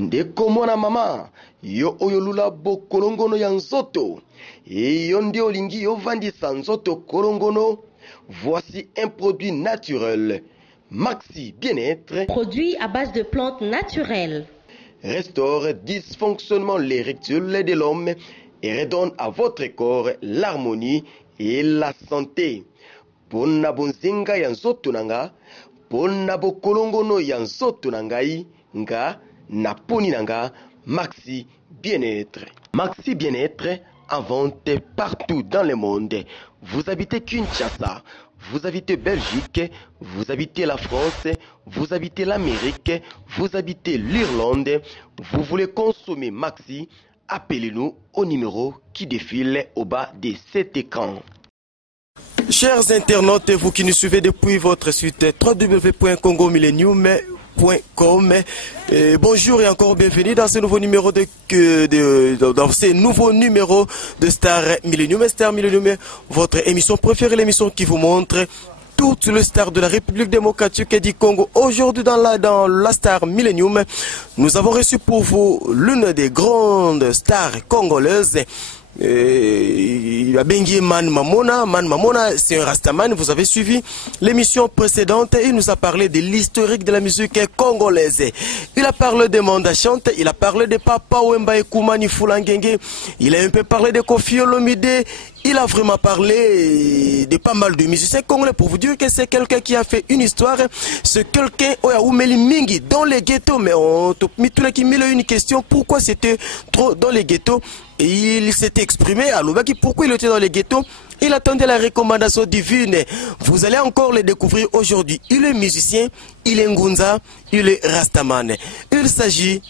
ndeko mwana mama yo oyo lula bokolongono ya nzoto yo nde olingi ovandisa nzoto kolongono. Voici un produit naturel, Maxi Bien-être, produit à base de plantes naturelles, restaure dysfonctionnement l'érectile de l'homme et redonne à votre corps l'harmonie et la santé. Pona bonzenga ya nzoto nanga, pona bokolongono ya nzoto nangai, nga na poni nanga, Maxi Bien-être. Maxi Bien-être en vente partout dans le monde. Vous habitez Kinshasa, vous habitez Belgique, vous habitez la France, vous habitez l'Amérique, vous habitez l'Irlande, vous voulez consommer Maxi, appelez-nous au numéro qui défile au bas de cet écran. Chers internautes, vous qui nous suivez depuis votre site www.congomillenium.com, bonjour et encore bienvenue dans ce nouveau numéro de Star Millennium. Star Millennium, votre émission préférée, l'émission qui vous montre toutes les stars de la République démocratique du Congo. Aujourd'hui dans la Star Millennium, nous avons reçu pour vous l'une des grandes stars congolaises. Il a bengi Man Mamona. Man Mamona, c'est un Rastaman. Vous avez suivi l'émission précédente. Il nous a parlé de l'historique de la musique congolaise. Il a parlé de Manda Chante. Il a parlé de Papa Wemba et Koumani Fulangenge. Il a un peu parlé de Kofi Olomide. Il a vraiment parlé de pas mal de musiciens congolais pour vous dire que c'est quelqu'un qui a fait une histoire. C'est quelqu'un qui a oumeli mingi dans les ghettos. Mais on t'a mis une question. Pourquoi c'était trop dans les ghettos? Et il s'était exprimé à Lubaki pourquoi il était dans les ghettos. Il attendait la recommandation divine. Vous allez encore le découvrir aujourd'hui. Il est musicien, il est Ngunza, il est Rastaman. Il s'agit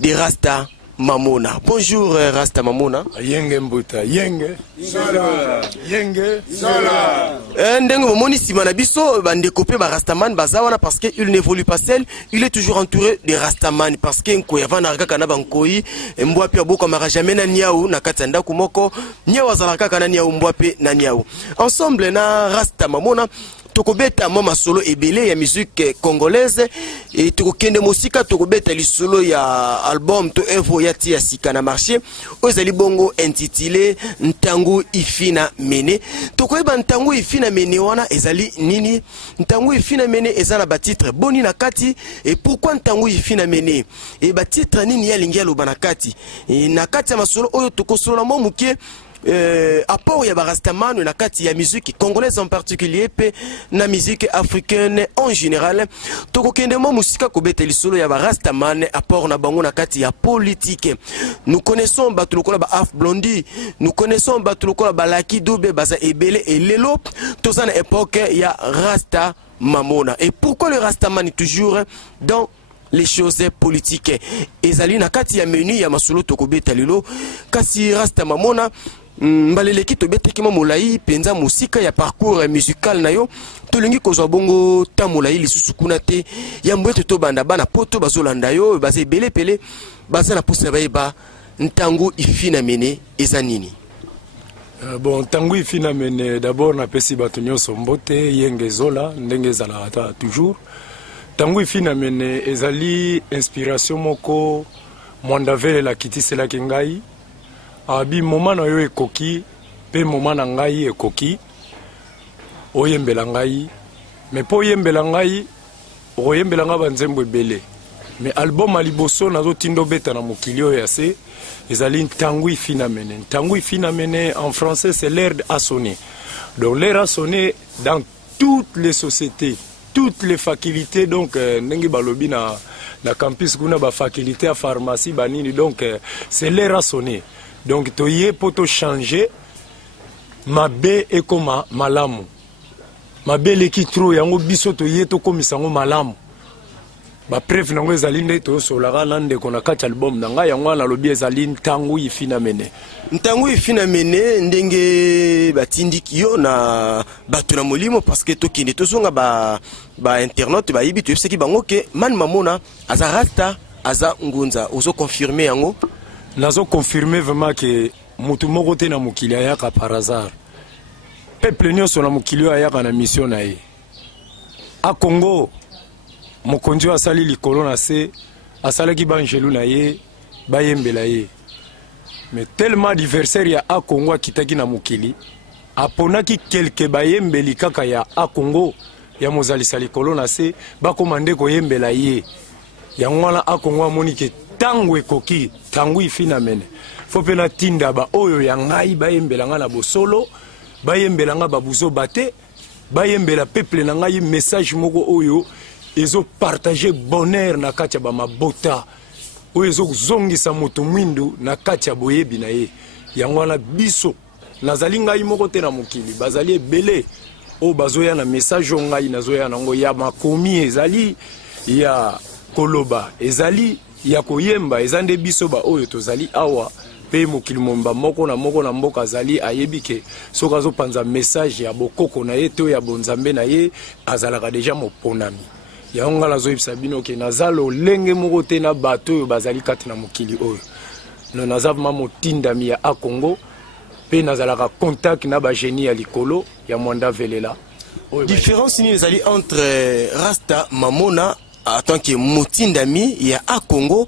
de Rasta Mamona. Bonjour Rasta Mamona. Yenge Mbuta, Yenge Zola, Yenge Zola. Ndengo Momoni Simana Biso bande kopé ba Rastaman bazawana parce que il n'évolue pas seul, il est toujours entouré de Rastaman parce que nko yavana raka na bankoi mbwapi aboko mara jamais na niaou na katanda kumoko niaou azalaka kana niaou mbwapi na niaou. Ensemble na Rasta Mamona tokobeta mama solo ebele ya musique congolaise et tokokende musika tokobeta li solo ya album to evo ya tia sika na marché ozali bongo intitulé Ntangu Ifina Mene. Tokoyeba Ntangu Ifina Mene wana ezali nini? Ntangu Ifina Mene ezala ba titre boni na kati. Et pourquoi Ntangu Ifina Mene? Et ba titre nini ya lingia loba na kati? Et na kati ya masolo oyo tokosolo na mo mukie apport ya Rastaman na kati ya musique congolaise en particulier pe na musique africaine en général. Tokokende mo musika kobeta lisolo ya Rastaman apport na bango na kati ya politique. Nous connaissons Batulokola ba Af Blondie, nous connaissons Batulokola ba Laki Doube baza ebele et lelo tozana époque ya Rasta Mamona. Et pourquoi le Rastaman est toujours dans les choses politiques? Ezali na kati ya menu ya masolo tokobeta lelo kasi Rasta Mamona mbaleleki tobeteki mo molai penza musika ya parcours musical na yo tolingi kozwa bongo ta molai lisusu kuna te ya mbweto to banda bana poto bazolanda yo baze ebele pele baza na posa bayeba Ntangu Ifina Mene eza nini? Bon, Ntangu Ifina Mene d'abord na pesi bato nyonso mbote Yenge Zola ndenge ezala toujours. Ntangu Ifina Mene ezali inspiration moko mwandavele la kitisela kengai abi moment na yo ekoki pe moment na ngai ekoki oyembela ngai mais po oyembela ngai oyembela nga banzembo ebele mais album aliboso nazo tindo beta na mokili oyo ya se ezali Ntangu Ifina Mene. Ntangu Ifina Mene en français c'est l'ère a sonné. Donc l'ère a sonné dans toutes les sociétés, toutes les facultés. Donc ndenge balobi na campus kuna ba faculté à pharmacie banini. Donc c'est l'ère a sonné. Donc toye poto changer mabe et comme malamu mabe leki trop yango biso toye to komisango malamu ba preuve nango ezali nde to solaka lande kona kati album nanga yango na lobi ezali Ntangu Ifina Mene. Ntangu Ifina Mene ndenge batindiki yo na bato na molimo parce que tokinde tozonga ba internaute ba yibi to seki bango ke Man Mamona aza Rasta aza Ngunza ozo confirmer yango? Nazo confirmer vraiment que mutu moko te na mokili ayaka par hasard. Peuple nyonso na mokili ayaka na mission na ye. A Congo mokonzi asali likolo na se asalaki banjelu na ye bayembela ye. Mais tellement adversaire ya A Congo akitaki na mokili aponaki quelque bayembeli kaka ya A Congo ya mozalisa likolo na se bakomande koyembela ye. Yango wana A Congo amoni ke tango ekoki tango ifina mene fo pe na tinda ba oyo ya ngai bayembela nga na bosolo bayembela nga babuzo bate bayembela peuple na ngai message moko oyo ezo partager bonheur na kati ya ba mabota oyo ezo zongisa moto mwindu na kati ya boyebi na ye. Yango wana biso nazali ngai moko te na mokili bazali ebele o bazoya na message o ngai nazoya nango ya makomi ezali ya koloba ezali ya koyemba ezande biso ba oyo tozali awa pe mokili momba moko na mboka azali ayebike soka zo panza message ya bokoko na ye to ya bonzambe na ye azalaka deja moponami. Yango ngala zo yebisa bino ke nazalo lenge moko te na bato oyo bazali kati na mokili oyo no nazava motindami ya A Congo pe nazalaka contact na ba génie ya likolo ya mwanda velela. Différence ni ezali entre Rasta Mamona en tant que motindami ya A Congo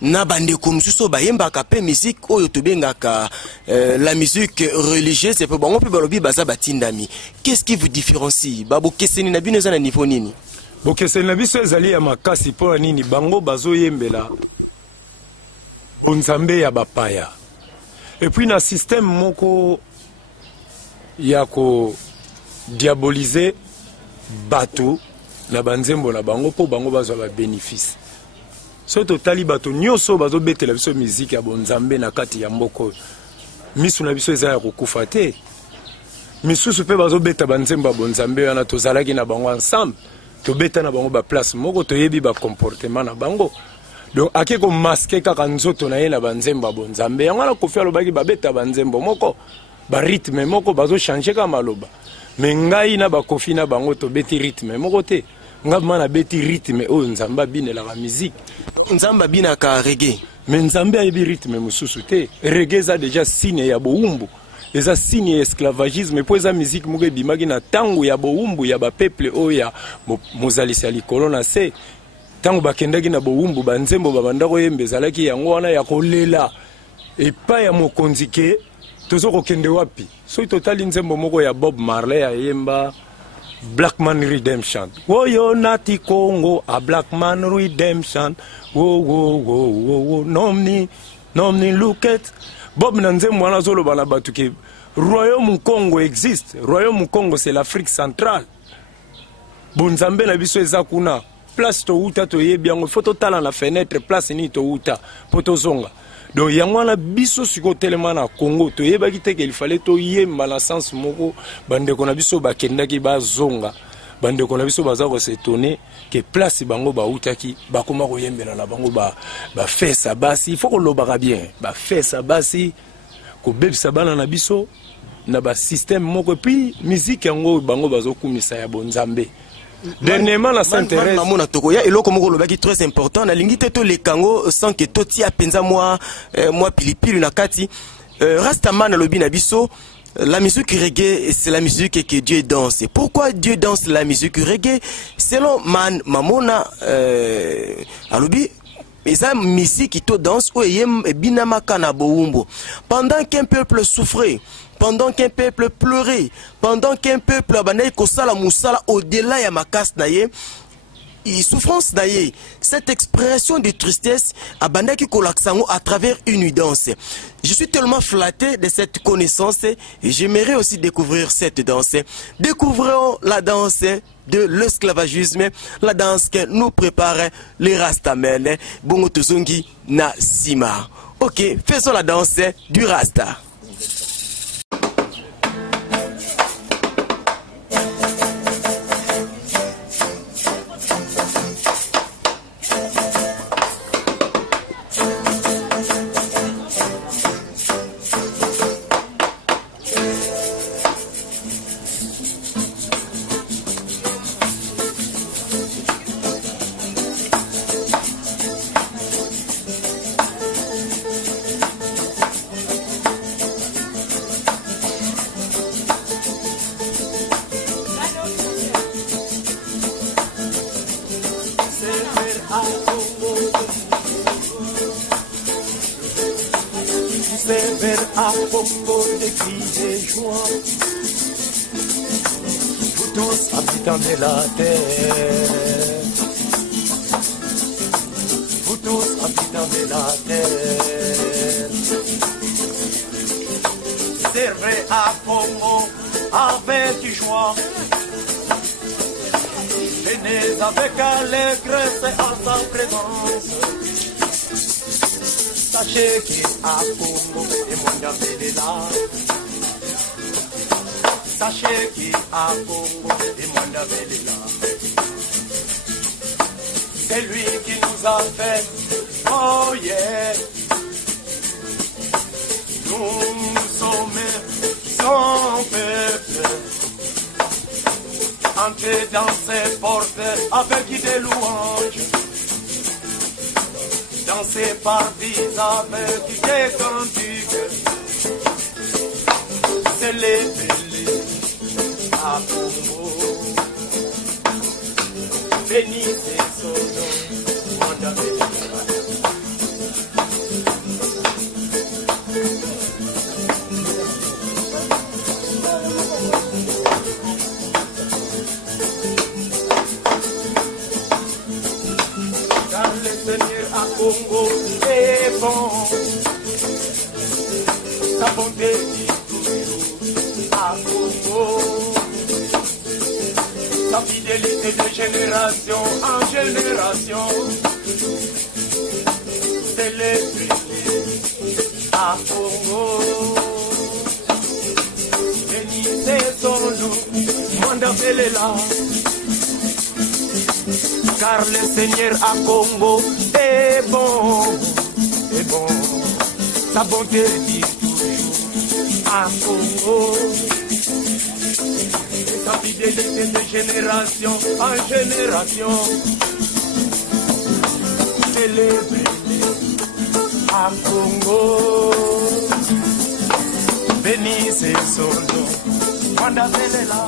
na bandeko mususu bayembaka pe musique oyo tobengaka la musique religieuse et pe bango pe balobi baza batindami. Qu'est-ce qui vous différencie? Babo keseni na bino za na niveau nini? Bo keseni na biso ezali ya makasi po nini bango bazoyembela onzambe ya bapaya. Et puis na système moko ya ko diaboliser bato na banzembo na bango po bango bazwa ba bénéfice. So totali bato nyoso bazo betela biso musique ya bonzambe na kati ya mboko. Misu na biso eza ya kokufa te. Misusu pe bazo beta banzembo ya bonzambe wana tozalaki na bango ensemble. To beta na bango ba place moko toyebi ba comportement na bango. Donc ake ko masquer kaka nzoto na ye na banzembo ya bonzambe. Yango na kofi alobaki ba beta banzembo moko ba rythme moko bazo changer ka maloba. Mais ngai na ba kofi na bango to beti rythme moko te. Ngaba na beti rythme o nzamba bine la musique. Nzamba bina ka reggae. Mais nzamba yebi rythme mususu te. Reggae za déjà signe ya boumbu. Eza signe esclavagisme po eza musique moko bimaki na tango ya boumbu ya ba peuple o ya mozalisi ya likolo na se. Tango bakendaki na boumbu banzembo babanda koyemba ezalaki yango wana ya kolela. Epa ya mokonzi ke tozo kokende wapi. So totali nzembo moko ya Bob Marley ya yemba Black Man Redemption. Woyo nati Congo a Black Man Redemption. Wo wo wo wo wo nomni look at Bob nanzembo wana zolo bana batuke Royaume Congo existe. Royaume Congo c'est l'Afrique centrale. Bonzambe na biso eza kuna. Place to uta to yebi yango foto tala na fenêtre place ni to uta poto zonga. Donc yango na biso siko telema na Congo to yebaki te qu'il fallait to yemba na sens moko bandeko na biso bakendaki bazonga bandeko na biso baza ko s'étonner que place bango ba utaki bakoma ko yembela na bango ba fesa basi il faut ko lobaka bien ba fesa basi ko bebisa bana na biso na ba système moko puis musique yango bango bazo kumisa ya bonzambe. Dernièrement la Sainte-Thérèse mamona tokoya eloko moko lobaki très important na lingite to le kango sans que toti apenza moi pilipili na kati Rastaman lobi na biso la musique reggae c'est la musique que Dieu danse. Pourquoi Dieu danse la musique reggae? Selon Mamona alobi eza musique qui to danse o yem binamaka na boumbo pendant qu'un peuple souffrait, pendant qu'un peuple pleurait, pendant qu'un peuple abandait kosala musala au-delà ya makas na ye souffrance na ye, cette expression de tristesse abandaki kolaksango à travers une danse. Je suis tellement flatté de cette connaissance et j'aimerais aussi découvrir cette danse. Découvrons la danse de l'esclavagisme, la danse que nous prépare les Rastamen, Bongo Tuzungi na Sima. Ok, faisons la danse du Rasta. sévère à Congo des cris de joie. Vous tous habitants de la terre, vous tous habitants de la terre, servez à Congo avec joie. Venez avec allégresse à sa présence. Sachez qu'à Congo et mon Dieu est là. Sachez qu'à Congo et mon Dieu est là. C'est lui qui nous a fait, oh yeah. Nous sommes son peuple. Entrez dans ses portes avec des louanges. Dans ses parties avec des cantiques. Célébrez à Congo. Bénissez son nom. Congo est bon, sa bonté dit toujours à Congo, sa fidélité de génération en génération, célébrez à Congo, bénissez son nom, Mandabéléla. Car le Seigneur à Congo est bon, sa bonté dit toujours à Congo, et sa fidélité de génération en génération, célébrez à Congo, bénissez son nom, Mandabéléla.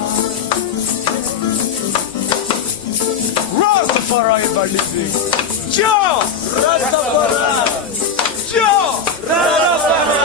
Rastafari ever living. Jah Rastafari. Jah Rastafari.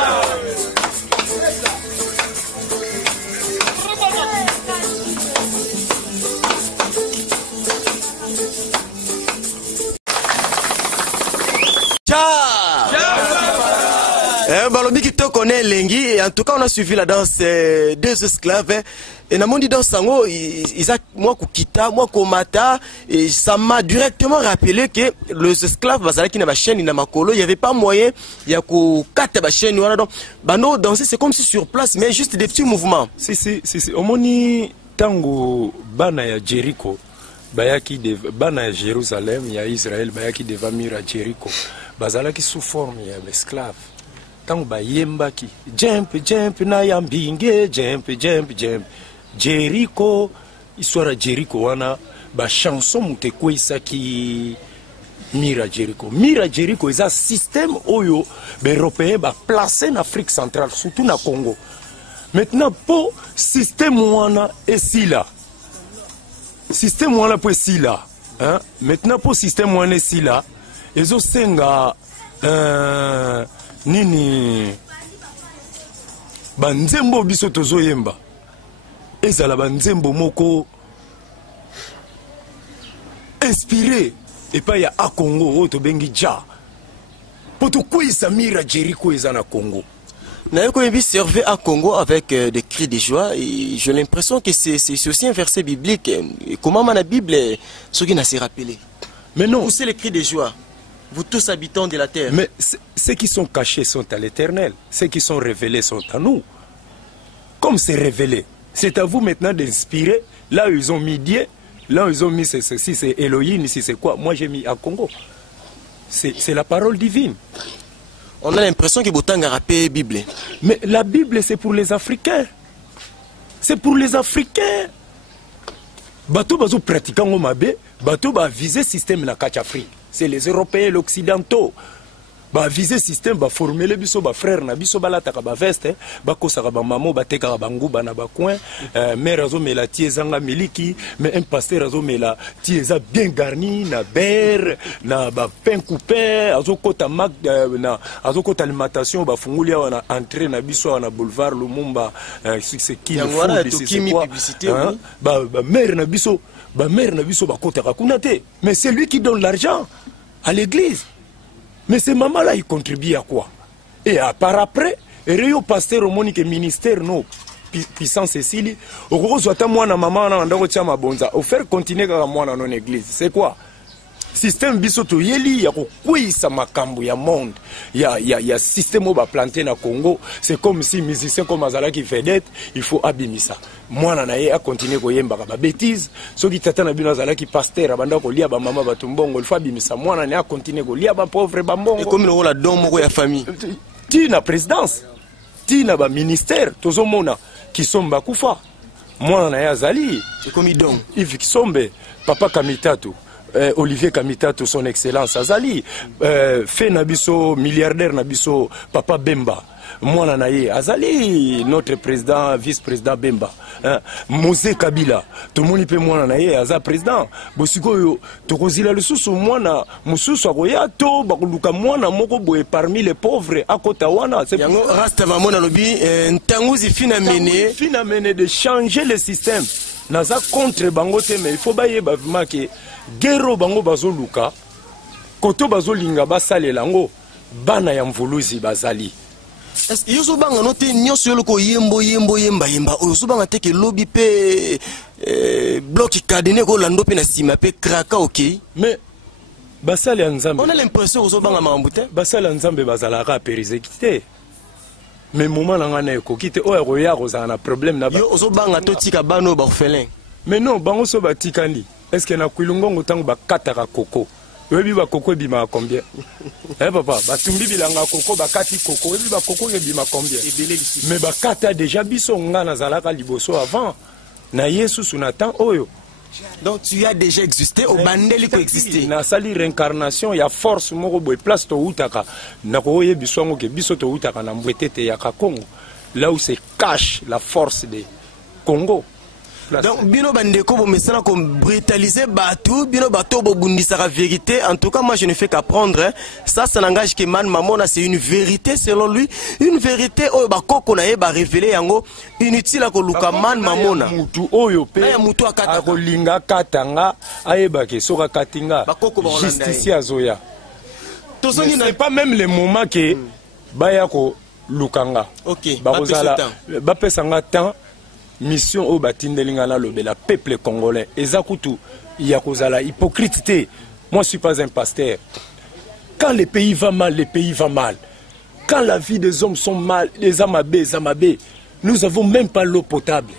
Balobi qui te connaît Lengi, et en tout cas on a suivi la danse deux esclaves. Et dans mon dit dans Sango, moi Kukita, moi Komata, et ça m'a directement rappelé que les esclaves, qui na chaîne na makolo, il y avait pas moyen, il y a ko kata ba chaîne voilà donc bano danser c'est comme si sur place mais juste des petits mouvements. Si omoni tango bana ya Jericho, bayaki de bana ya Jérusalem, ya Israël bayaki devant mira Jericho, bazalaki sous forme ya esclave. Tango bayembaki jump na yambinge jump Jericho histoire Jericho wana ba chanson mutekwisa ki mira Jericho est un système oyo ba européen ba placé en Afrique centrale surtout na Congo. Maintenant pour système wana esila hein maintenant pour système wana esila ezo senga nini banzembo biso tozoyemba ezala banzembo moko inspiré et pas ya a Congo oto bengi ja poto kwisa mira Jericho ezana Congo na yoko yebi servait à Congo avec des cris de joie et j'ai l'impression que c'est aussi un verset biblique. Comment la Bible ce qui n'a s'est rappelé mais non c'est les cris de joie. Vous tous habitants de la terre. Mais ceux qui sont cachés sont à l'Éternel. Ceux qui sont révélés sont à nous. Comme c'est révélé, c'est à vous maintenant d'inspirer. Là où ils ont mis Dieu, là où ils ont mis si c'est Elohim, si c'est quoi. Moi j'ai mis à Congo. C'est la parole divine. On a l'impression que Boutang a rappelé la Bible. Mais la Bible c'est pour les Africains. C'est pour les Africains. Bateau bazo pratiquant au Mabé, bateau ba viser système na Afrique. C'est les Européens, les Occidentaux. ba viser système ba formuler biso ba frère na biso balataka ba veste ba kosaka ba mamo ba tekaka ba nguba na ba coin mère azo mela tiezanga miliki mais un pasteur azo mela tieza bien garni na beurre na ba pain coupé azo kota mag na azo kota alimentation ba funguli wana entrée na biso na boulevard Lumumba c'est qui le publicité ba mère na biso ba kotaka kuna te mais c'est lui qui donne l'argent à l'église. Mais ces mamans-là, ils contribuent à quoi? Et à part après, et pasteur au monique ministère, non, puissance Cécilie, au gros, soit moi, maman, au faire continuer à moi dans l'église. C'est quoi? Système bisoto yeli ya kokwisa makambo ya monde ya système au ba planter na Congo. C'est comme si musicien comme Azala qui fait d'être, il faut abimisa mwana na ye a continuer koyemba ba bêtise soki tata na bino Azala qui pasteur abanda ko lia ba mama ba tumbongo il faut abimisa mwana na a continuer ko lia ba pauvre ba mbongo et comme le la don moko ya famille ti na présidence ti na ba ministère tozomona qui sont bakufa mwana na ya Azali et comme idon Yves Kisombe papa Kamitatu Olivier Kamitato, son excellence Azali, fait Nabiso, milliardaire Nabiso, Papa Bemba, moi Naye, Azali, notre président, vice-président Bemba, Mosé Kabila, tout le monde peut moi Naye, Azali président, Bosiko, Tokozila le sous, moi na, Moussous Aroyato, Bakuluka, moi na Moko Boé parmi les pauvres à Kotawana. C'est Yango Rastava Mona Lobi, Tangouzi Finamené de changer le système. Naza contre Bangote, mais il faut bailler bavima que Gero Bango Bazoluka, Koto Bazolinga Basale Lango, Bana Yamvuluzi Bazali. Est-ce que Yoso Banga note Nyosolo Yemba, Yoso Banga teke lobby pe bloc cadene ko lando pe na sima pe kraka ok. Mais Basale Nzambe. On a l'impression Yoso Banga Mambute. Basale Nzambe Bazalaka périsé. Mais moment là on a quitte oya rozana problème na ba yo ozobanga totika bano ba orphelin mais non bango so batikani est-ce que na kwilungongo tango ba kataka koko webi ba koko bima combien papa batumbi bilanga koko bakati koko webi ba koko bima combien mais ba kata déjà biso ngana zalaka liboso avant na Yesu sunatan oyo. Donc tu as déjà existé au bandeli qui existait. Na sali réincarnation ya force moko boy place to utaka na ko ye biswango ke biso to utaka na mbwetete ya Congo là où se cache la force de Congo. Donc bino bandeko bo mesana comme brutaliser batou bino bato bo bundisa la vérité. En tout cas moi je ne fais qu'apprendre ça n'engage que man mamona c'est une vérité selon lui une vérité oyo bakoko na ye ba révéler yango inutile ko luka man mamona mutu oyo pe ya mutu akata ko linga katanga ayeba ke soka katinga justice azoya tozoni na pas même le moment que baya ko lukanga OK ba pesanga temps mission au batindelinga na lobela peuple congolais ezakutu yakozala hypocrite. Moi je suis pas un pasteur. Quand le pays va mal, le pays va mal. Quand la vie des hommes sont mal, les amabés, nous avons même pas l'eau potable.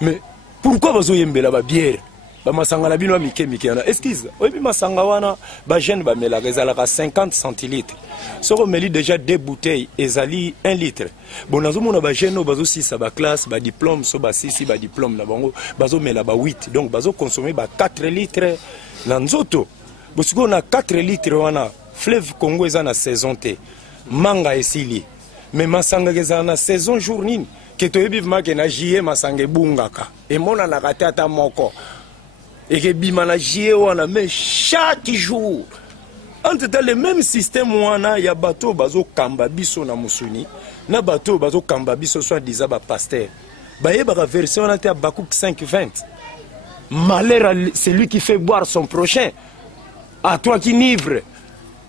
Mais pourquoi bazoyembela ba bière ba masanga na bino mike na excuse oyebi masanga wana ba jeune ba mela ezalaka 50 centilitres soko meli déjà deux bouteilles ezali 1 litre bon nazomona ba jeune bazo 6 ba classe ba diplôme so ba 6 ba diplôme na bango bazo mela ba 8 donc bazo consommer ba 4 litres na nzoto bosiko na 4 litres wana fleuve Congo eza na saison te manga esili mais masanga eza na saison jour nini que toyebi vimake na jie masanga bungaka et mona na katata moko et que bimana jie wana mais chaque jour entre dans le même système wana ya bateau bazo kamba biso na musuni na bateau bazo kamba biso soit disant ba pasteur ba yeba version wana te Habakkuk 5:20 malheur c'est lui qui fait boire son prochain à toi qui n'ivre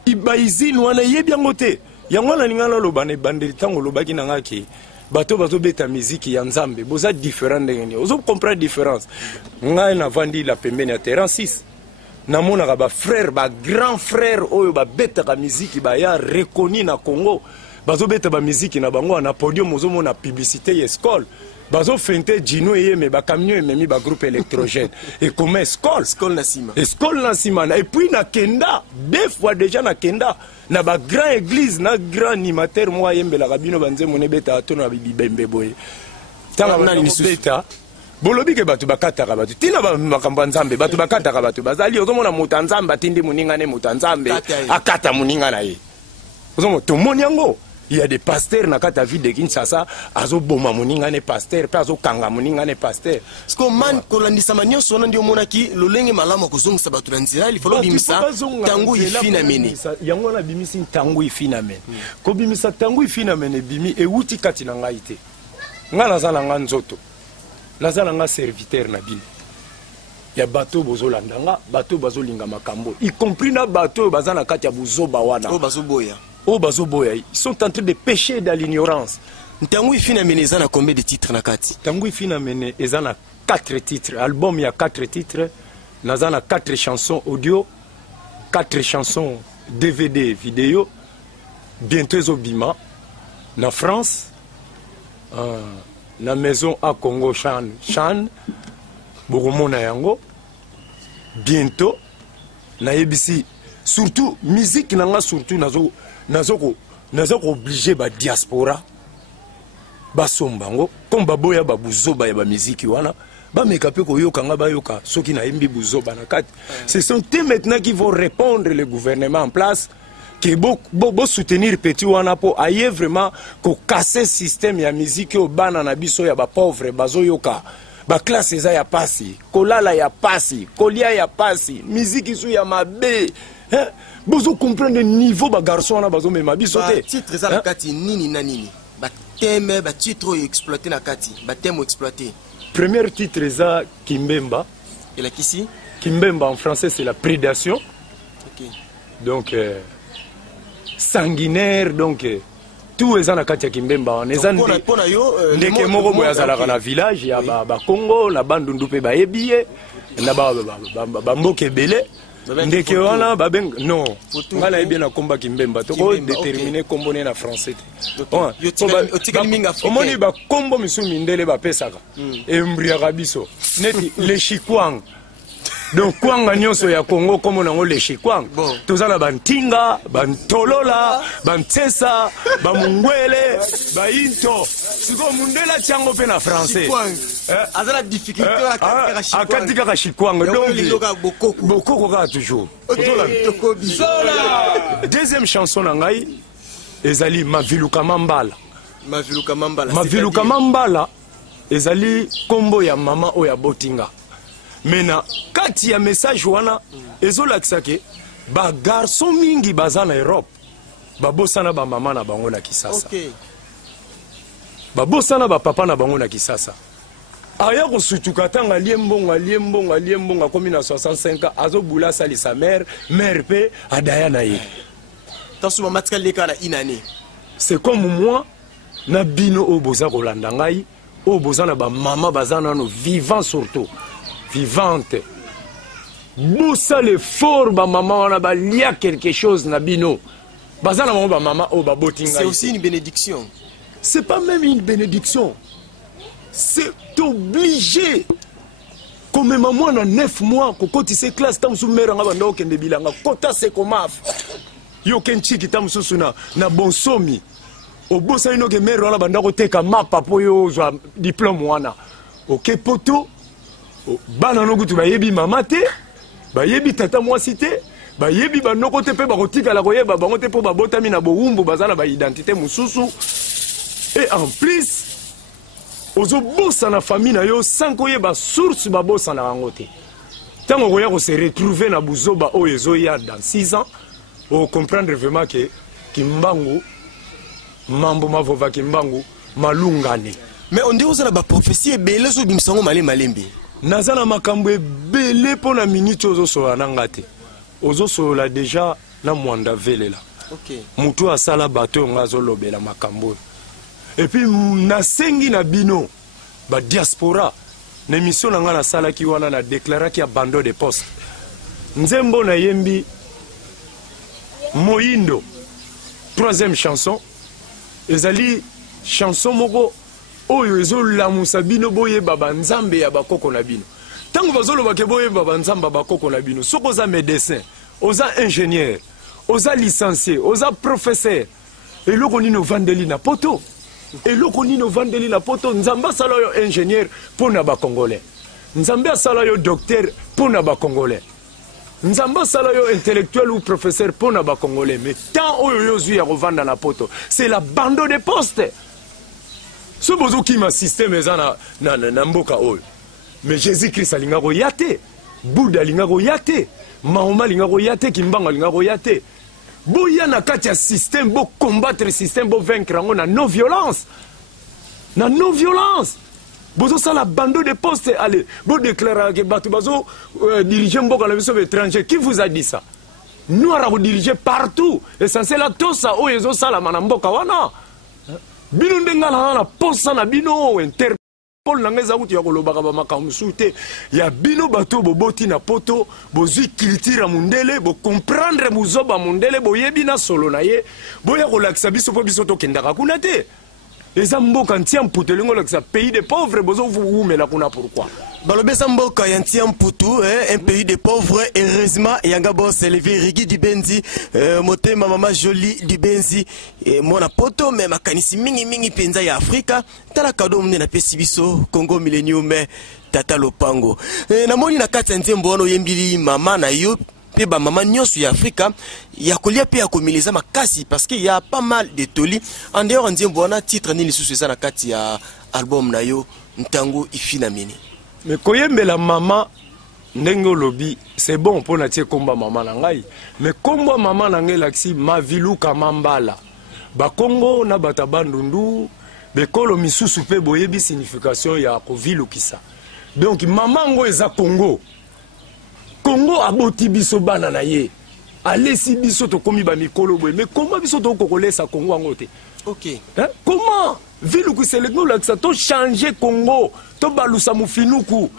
ibaizine wana yebi yangote yango na lingana lo bane bandeli tango lo baki nanga ki bato bazo beta musique ya nzambe boza différent ndenge ozo comprendre différence ngai na vandi la pembeni ya terrain 6 na mona ba frère ba grand frère oyo ba beta ka musique ba ya reconnu na Congo bazo beta ba musique na bango na podium ozo mona publicité ya école bazo fente Gino yeme ba camion memi ba groupe électrogène et comme école na sima et puis na Kenda 2 fois déjà na Kenda na ba grand église na grand animateur moi yembela kabino banze mone beta to na bibembe boye tanga na beta bolobi ke batu bakataka batu tina ba makambo nzambe batu bakataka batu bazali ozomona mutanzamba tindi muningane mutanzambe akata muninga na ye Il y a des pasteurs na kata ville de Kinshasa, azo boma moninga ne pasteur, pe azo kanga moninga ne pasteur. Parce que man kolandisa manyo sona ndio monaki lolenge malama kuzungisa batu na nzira il faut bimisa tangu ifina mene. Yango na bimisi tangu ifina mene. Ko bimisa tangu ifina mene bimi e wuti kati na ngai te. Nga nazala nga nzoto. Nazala nga serviteur na bino. Ya bateau bozolandanga, bateau bazolinga makambo. Y compris na bateau bazana kati ya buzoba wana. O bazoboya. Ils sont en train de pécher dans l'ignorance. Tangoui Finamene, ils ont combien de titres na kati? Tangoui Finamene, ils ont 4 titres. Album, il y a 4 titres. Nous avons 4 chansons audio, 4 chansons DVD, vidéo. Bientôt au Bima, en France, la maison à Congo Chan, Boromona Yango. Bientôt, na ABC. Surtout, musique, surtout, nazo obligé ba diaspora ba sombango comme baboya ba buzoba ya ba musique wana ba mekape ko yoka nga ba yoka soki na imbi buzoba na kati. Ce sont eux maintenant qui vont répondre le gouvernement en place qui bo soutenir petit wana po aye vraiment ko casser système ya musique au bana na biso ya ba pauvre bazo yoka ba classe eza ya pasi kolala ya pasi kolia ya pasi musique isu ya mabe. Vous comprenez le niveau de garçon là, vous avez dit titre ça kati nini na nini. Ba thème ba titre exploité na kati, ba thème exploité. Premier titre ça Kimbemba. Et là ici Kimbemba en français c'est la prédation. OK. Donc sanguinaire donc tout est na kati ya Kimbemba on est en ndeke moko boya zala na village ya ba Congo na bandundu pe ba ebie na ba mboke belé. Ndeke wana babeng non ngala bien na komba Kimbemba to déterminer komboné na français omoni ba kombo misu mindele ba pesaka embriaka biso neti le chikwang donc kwanga nyonso ya Congo comme nango le chikwang tozala bantinga bantolola bantesa bamungwele bainto siko mundela chango pe na français azala difficulté akatika ka chikwang donc bokoko ka toujours deuxième chanson na ngai ezali maviluka mambala ezali kombo ya mama oya botinga. Maintenant, quand il y a un message, ils ont l'accès ba garçon mingi bazana Europe, ba bossana ba maman na bango na Kisasa. Ba bossana ba papa na bango na Kisasa. Aya ko sutukata ngaliembonga comme na 65 ans, azo bula sali sa mère pe adaya na ye. Tasu matka leka na inane. C'est comme moi na bino o boza ko landa ngai, o bozana ba mama bazana no vivant surtout. Vivante. Boussa l'effort, ba maman, on a lia quelque chose, nabino. Bazana ba maman, oh ba botinga. C'est aussi une bénédiction. C'est pas même une bénédiction. C'est obligé. Comme maman, on a 9 mois, quand tu sais classe, tam sou mère, on a bando kende bilanga. Kota se komaf. Yo kenchi ki tam sou suna, na bonsomi. O bossa ino ke mère, on a bando teka mapa po yo, diplôme wana. Ok, poto. Bana no kutu bayebi mama te bayebi tata mwasi te bayebi banoko te pe bakotika la koyeba bango te po babotami na bowumbu bazana ba identité mususu et en plus ozo bossa na famille na yo sans koyeba source ba bossa na bango te tango koya ko se retrouver na buzoba o ezoya dans 6 ans o comprendre vraiment que Kimbangu mambo mavova Kimbangu malungane. Mais on dit aux la prophétie et belé so bimsango malembe. Nazana makambo belé pour la minute ozo so anangate. Ozo so la déjà na mwanda vele la. OK. Mutu asala bato ngazo lobela makambo. Et puis na sengi na bino ba diaspora na mission na ngana sala ki wana na déclarer ki abandon de poste. Nzembo na yembi Moindo. 3e chanson. Ezali chanson moko oyo ezola musabino boye baba nzambe ya bakoko na bino. Tango bazolo bake boye baba nzamba bakoko na bino. Soko za médecin, oza ingénieur, oza licencié, oza professeur. Eloko nino vandeli na poto. Eloko nino vandeli na poto nzamba sala yo ingénieur pona ba congolais. Nzambe sala yo docteur pona ba congolais. Nzamba sala yo intellectuel ou professeur pour na ba congolais mais tant oyo yo zui ya revendre na poto c'est l'abandon des postes. Ce bozo qui m'a système ezana na mboka oyo. Mais Jésus-Christ alinga ko yate, Bouddha alinga ko yate, Mahoma alinga ko yate, Kimbanga alinga ko yate. Boya na kati ya système bo combattre le système bo vaincre ngo na non violence. Na non violence. Bozo ça la bando de poste allez bo déclarer que batu bazo diriger mboka la biso étranger qui vous a dit ça? Nous ara ko diriger partout essentiel la tout ça o ezo sala na mboka wana. Bino ndengala na poste na bino Interpol na ngeza uti ya kolobaka ba makamsu te ya bino bato boboti na poto bozui culture mundele bo comprendre muzoba mundele boyebi na solo na ye boya kolakisa biso po biso to kendaka kuna te. Les amboka ntiam putelingo lakisa pays de pauvres bozo vous mais la kuna pourquoi? Balobe Samboka yantiam putu un pays de pauvres heureusement yanga boss levé Rigi Dibenzi motema mama Jolie Dibenzi mona poto mais makanisi mingi penza ya Afrika tala kado mne na pesi biso Congo Millennium Tata Lopango na moni na kati ntembo ono yembili mama na yo pe ba mama nyonso ya Afrika ya kolia pe ya komileza makasi parce que y a pas mal de toli en dehors ntembo wana titre ni lisusu eza na kati ya album na yo ntango ifina mini. Mais koyembela mama ndenge lobi c'est bon pour na tie komba mama na ngai mais komba mama na ngai laksi maviluka mambala ba Congo na bata bandundu be kolo misusu pe boyebi signification ya kovilukisa donc mama ngo eza Congo Congo aboti biso bana na ye alesi biso to komi ba mikolo boye mais comment biso to kokolesa Congo ngote OK hein? Comment vilukisa le laksa to changer Congo to balusa mufinuku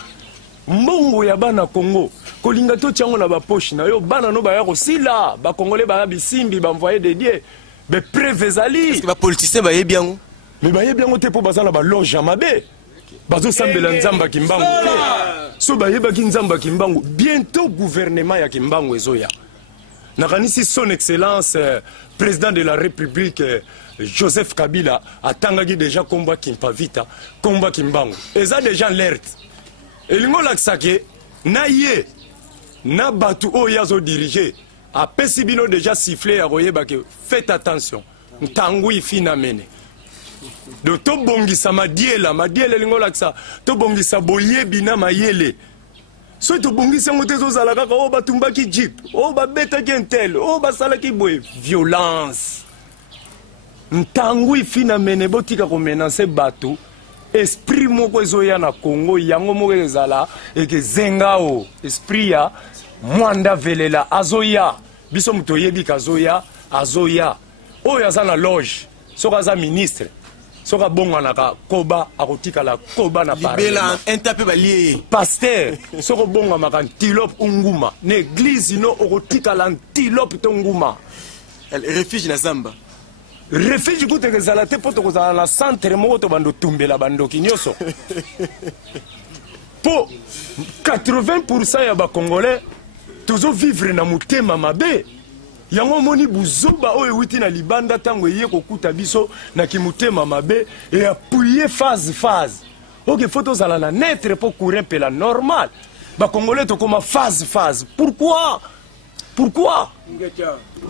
mbongo ya bana Congo kolinga to tiango na ba poche na yo bana no ba ya kosila ba congolais ba bisimbi ba envoyer des dieux be prévezali est-ce que ba politicien ba yebiango mais ba yebiango te po bazala ba loge mabe bazo sambela nzamba kimbangu so ba yeba kinzamba kimbangu bientôt gouvernement ya kimbangu ezoya nakanisi son excellence président de la République Joseph Kabila atangaki déjà combat Kimpavita combat Kimbangu eza déjà alerte elingo laksake na ye na batu o yazo diriger apesi bino déjà sifflé ya koyeba ke faites attention ntango ifina mene do to bongisa madiela elingo laksa to bongisa boyebi na mayele so to bongisa ngote zozala kaka o batumbaki jeep o babetaki intel o basalaki boye violence ntango ifina mene botika ko menacer bato esprit moko ezoya na Congo yango moko ezala eke zengao esprit ya mwanda velela azoya biso muto yebi kazoya azoya oyo aza na loge soka aza ministre soka bonganaka koba akotika la koba na parlement intape balie pasteur soko bonga maka antilope unguma na église no okotika la antilope to nguma refuge na Zamba refuge kuteke zala te poto kozala na centre moko to bando tumbela bandoki nyonso po 80% ya ba congolais tozo vivre na mutema mabe yango moni buzuba oyo witi na libanda tango ye kokuta biso na kimutema mabe et appuyer phase ok photo zala na netre po courir pe la normal ba congolais to koma phase pourquoi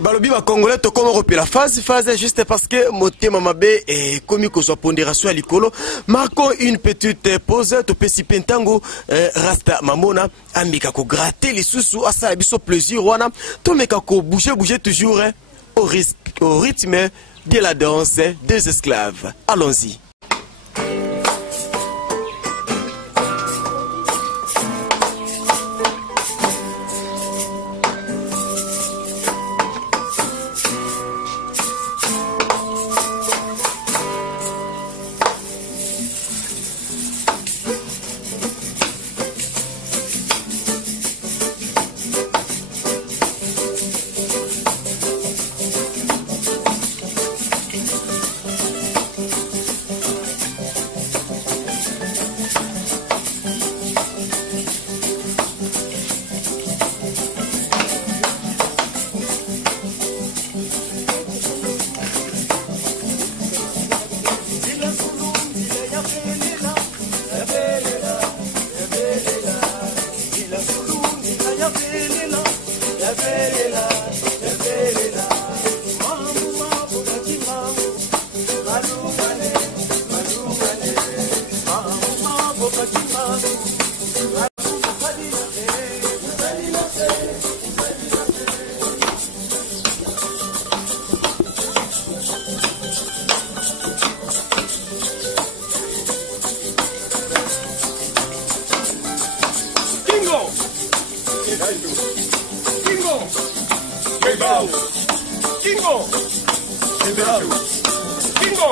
balobi ba congolais to koma kopela phase juste parce que motema mabe et komi ko so pondération likolo marquons une petite pause to pesi pentango rasta mamona ambika ko gratter les sous asa biso plaisir wana to meka ko bouger toujours au rythme de la danse des esclaves. Allons-y. Kingo. Kingo.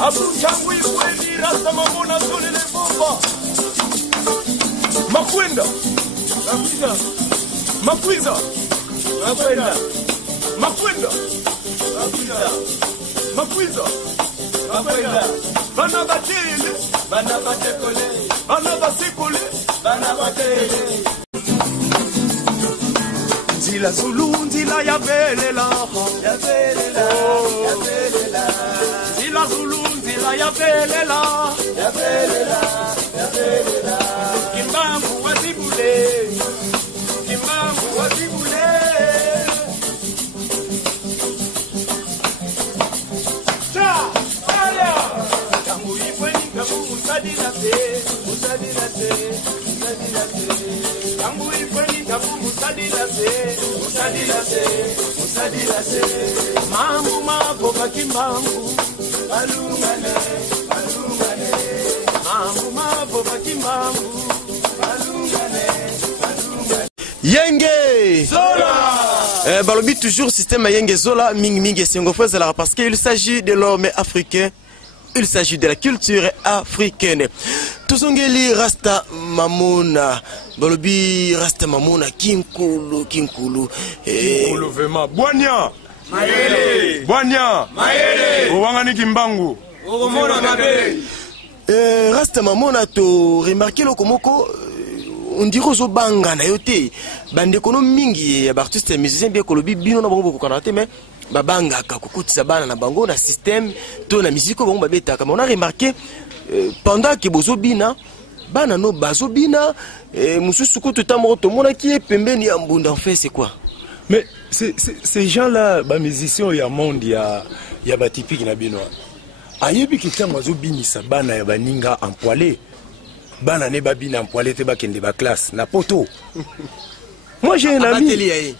Abu changu ikweni rasta mamona zone le bomba. Makwenda. Makwenda. Makwenda. Makwenda. Makwenda. Makwenda. Bana batele. Bana batekole. Bana basekole. Bana batele. Nzila Zulu, nzila ya belela. Ya belela. Ya belela. Nzila Zulu, nzila ya belela. Ya belela. Ya belela. Kimbangu wazibule. Kimbangu wazibule. Cha! Aya! Kambu ifweni kambu musadila te. Musadila te. Musadila te. Kambu ifweni kambu musadila te. Musadila te. Musadila te. Mambu maboka kimbangu. Balungane. Balungane. Mambu maboka kimbangu. Balungane. Balungane. Yenge Zola balobi toujours système à Yenge Zola Ming Ming et Singofo Zala parce qu'il s'agit de l'homme africain, il s'agit de la culture africaine. Tuzongeli Rasta Mamona balobi Rasta Mamona Kinkulu Kinkulu Kinkulu vema Bwanya Mayele Bwanya Mayele Owangani Kimbangu Ogomona Mabe Rasta Mamona to remarquer le komoko on dirait aux banga na yote bande kono mingi ya artiste musicien bien kolobi bino na bango kokanate mais babanga ka kokutisa bana na bango na système to na musique bango babeta comme on a remarqué pendant que bozo bina bana no bazo bina mususu ko tutamoro to mona qui est pembeni ya mbunda en fait c'est quoi? Mais ces gens là ba musiciens ya monde ya ba typique na bino ayebi kitama zo binisa bana ya baninga empoilé. Bana ne babina empoilé te bakende ba classe na poto. Moi j'ai un ami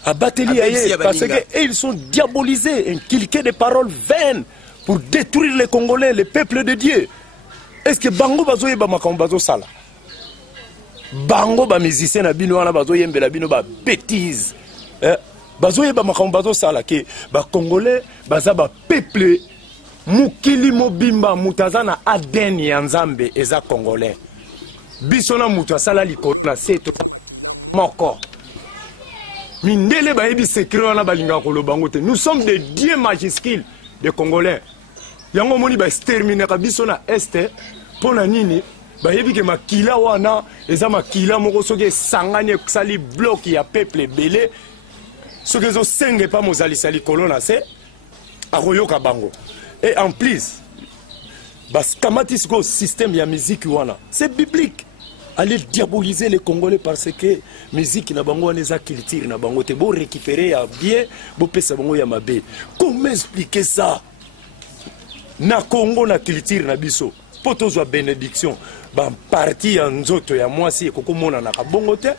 à Bateliaye parce que ils sont diabolisés, inculqués des paroles vaines pour détruire les Congolais, le peuple de Dieu. Est-ce que bango bazo yeba makambo bazo sala? Bango ba musicien na bino wana bazo yembela bino ba bêtise. Bazo yeba makambo bazo sala ke ba Congolais baza ba peuple mukili mobimba mutazana ADN ya Nzambe eza Congolais. Bisona mutu asala likolo na seto moko mindele bayebi secret wana balinga koloba ngo te. Nous sommes des dieux majuscules des Congolais yango moni ba exterminer ka bisona este pona nini bayebi ke makila wana eza makila moko soki sangane kusali bloc ya peuple belé soki ezo senge pa mozali sali kolona se akoyoka bango et en plus bas kamatisko système ya musique wana c'est biblique. Allez diaboliser les Congolais parce que musique na bango wana culture na bango te bo récupérer ya bien bo pesa bango ya mabe. Comment expliquer ça? Na Congo na culture na biso potozwa bénédiction ba parti ya nzoto ya mwasi ekokomona na kabongo te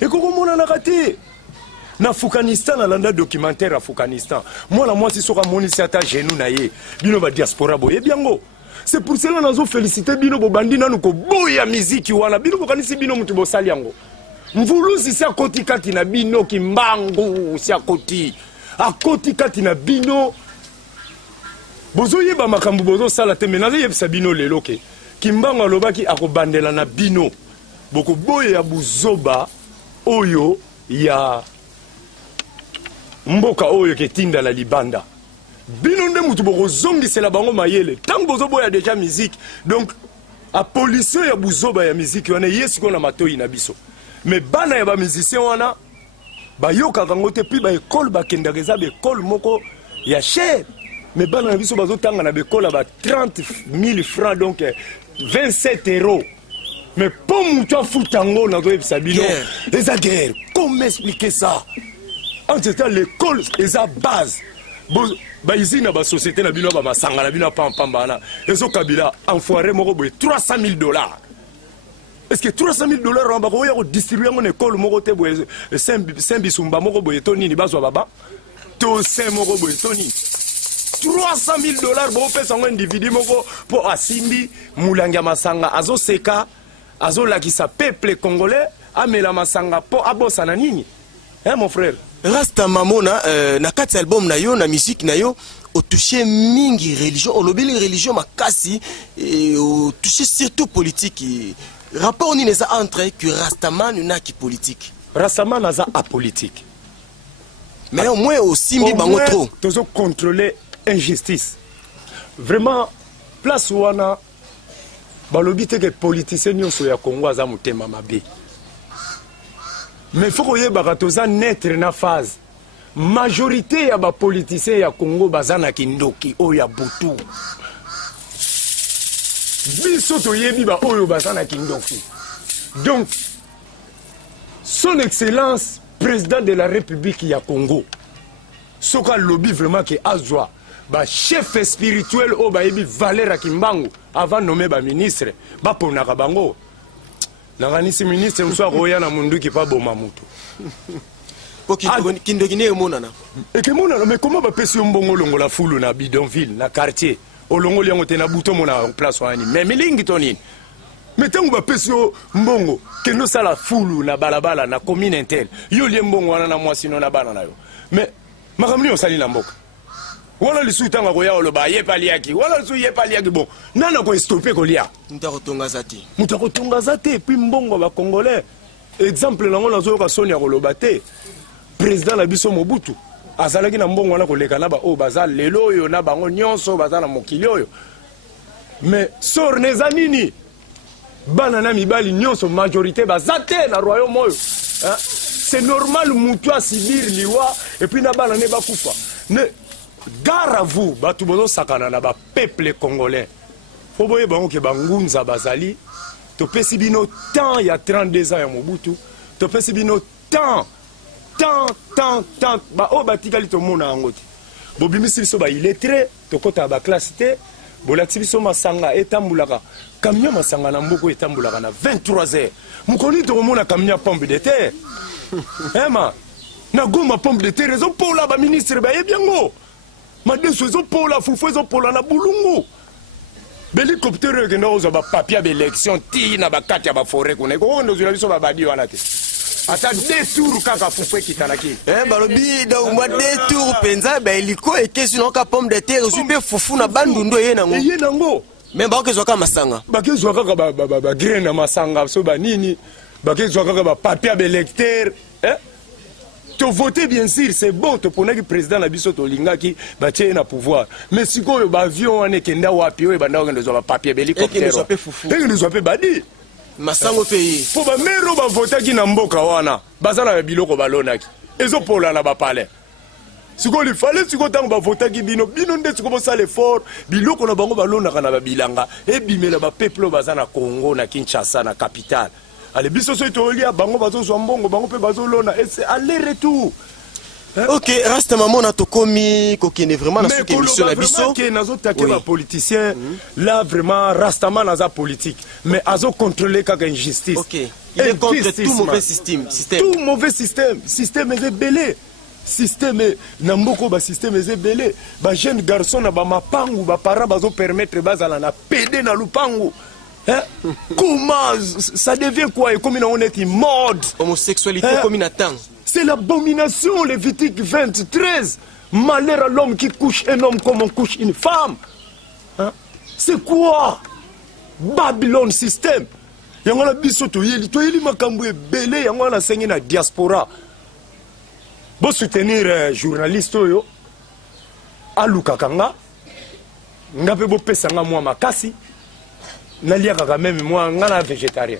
ekokomona na kati na Afghanistan na landa documentaire Afghanistan moi la mwasi soka monisi ata genou na ye bino ba diaspora boye biango. C'est pour cela que nous félicitons bino bobandi nanu ko boya musique wana bino bokanisi bino mutu bosali yango mvulu si a koti kati na bino kimbangu si a koti kati na bino bozo yeba makambu bozo sala te menaze yebisa bino lelo ke kimbangu alobaki akobandela na bino boko boya buzoba oyo ya mboka oyo ke tinda la libanda. Bino nde mutu boko zongisela bango mayele tant bozo boya déjà musique donc a pollution ya buzoba ya musique wana yesu ko na matoi na biso mais bana ya ba musicien wana ba yoka kango te puis ba école ba kenda reza be école moko ya cher mais bana na biso bazo tanga na be école ba 30 000 francs donc 27 €. Mais pour mutu afutango na zo ebisa bino eza guerre. Comment expliquer ça? En tout cas l'école eza base. Ba ici na ba société na bino ba masanga na bino pampamba na ezo kabila enfoiré moko boye $300,000. Est-ce que $300,000 on va koya ko distribuer mon école moko te boye Saint-Bisumba moko boye toni ni bazwa baba to saint moko boye toni $300,000 bo pesa ngo individu moko po asimbi mulanga masanga azo seka azo lakisa peuple congolais amela masanga po abosa na nini mon frère. Rasta Mamona na kati album na yo na musique na yo au touché mingi religion au lobby religion makasi et au touché surtout politique rapport ni neza entre que Rastaman na ki politique Rastaman naza apolitique mais au moins aussi mbi bango trop tozo contrôler injustice vraiment place wana balobi te que politicien nyonso ya Congo aza mutema mabe mais il faut que toza naître na phase majorité ya ba politicien ya Congo bazana kindoki oya butu biso toyebi ba oyo bazana kindoki donc son excellence président de la République ya Congo soka lobby vraiment que azwa ba chef spirituel o ba yebi Valera Kimbangu avant nommer ba ministre ba ponaka bango nanganisi ministre mso akoya na munduki pa boma mutu kindokine monana et que monana mais comment ba pesi mbongo longola fulu na bidonville na quartier olongo liango te na buto mona en place wani mais milingi tonini mais tangu ba pesi mbongo que no sala fulu na balabala na commune intel yo lie mbongo wana na mwasino na bana na yo mais makamni osali na mboka wala lisu tanga ko ya oloba yepali yaki wala lisu yepali yaki bon nana ko stopper ko lia mutakotonga zate puis mbongo ba congolais exemple nango nazo ka Sonia koloba te président la biso Mobutu azalaki na mbongo wana koleka na ba o bazal lelo yo na bango nyonso bazala mokili oyo mais sor nezanini bana na mibali nyonso majorité bazate na royaume oyo c'est normal mutu a subir liwa et puis na bana ne bakufa ne gare à vous batu bozo sakana na ba peuple congolais faut boye bango ke bangunza bazali to pesi bino temps il y a 32 ans ya Mobutu to pesi bino temps ba o batikali to mona ngoti bobimisi biso ba illettré to kota ba classe te bolakisi biso masanga etambulaka camion masanga na mboko etambulaka na 23h mukoni to mona camion pompe de terre ema na goma pompe de terre zo pola ba ministre ba yebiango madeso zo pola fufu zo pola na bulungu L'hélicoptère qui nous a papier d'élection, tina bakati ya ba forêt qu'on est on nous a vu sur ba badi wana te. Ata détour kaka fufwe kitanaki. Balobi donc moi détour penza ba hélico et que sinon ka pomme de terre super fufu na bandundu ye nango. Ye nango. Mais ba ke zoka masanga. Ba ke zoka ba grain na masanga so ba nini. Ba ke zoka ba papier d'électeur, te voter bien sûr c'est bon te pona ki président na biso to lingaki ba tie na pouvoir mais siko ba avion ane kenda wapi o ba ndao ndezo ba papier hélicoptère et que nous soit badi masango pays po ba mero ba voter ki na mboka wana bazala ba biloko balonaki ezo pola na ba palais siko li fallait siko tango ba voter ki bino nde siko bo sala effort biloko na bango balonaka na ba bilanga e bimela ba peuple bazana Congo na Kinshasa na capitale. Allez, biso so itolia bango bazo zwambongo bango pe bazo lona et c'est aller-retour. OK, reste maman na tokomi kokene vraiment na ce que émission la biso que nazo taquer ba politicien là vraiment Rastaman naza politique mais azo contrôler kaka injustice. OK, il est contre tout mauvais système. Tout mauvais système est belé. Système namboko ba système est belé. Ba jeune garçon na ba mapangu ba parents bazo permettre bazala na PD na lupangu. Comment ça devient quoi? Et comme on est en mode homosexualité comme une attend. C'est l'abomination, Lévitique 23. Malheur à l'homme qui couche un homme comme on couche une femme. C'est quoi? Babylone système. Yango na biso to yeli makambo ebele yango na sengi na diaspora. Bo soutenir journaliste yo aluka kanga ngape bo pesanga mwa makasi. Naliaka quand même moi ngana végétarien.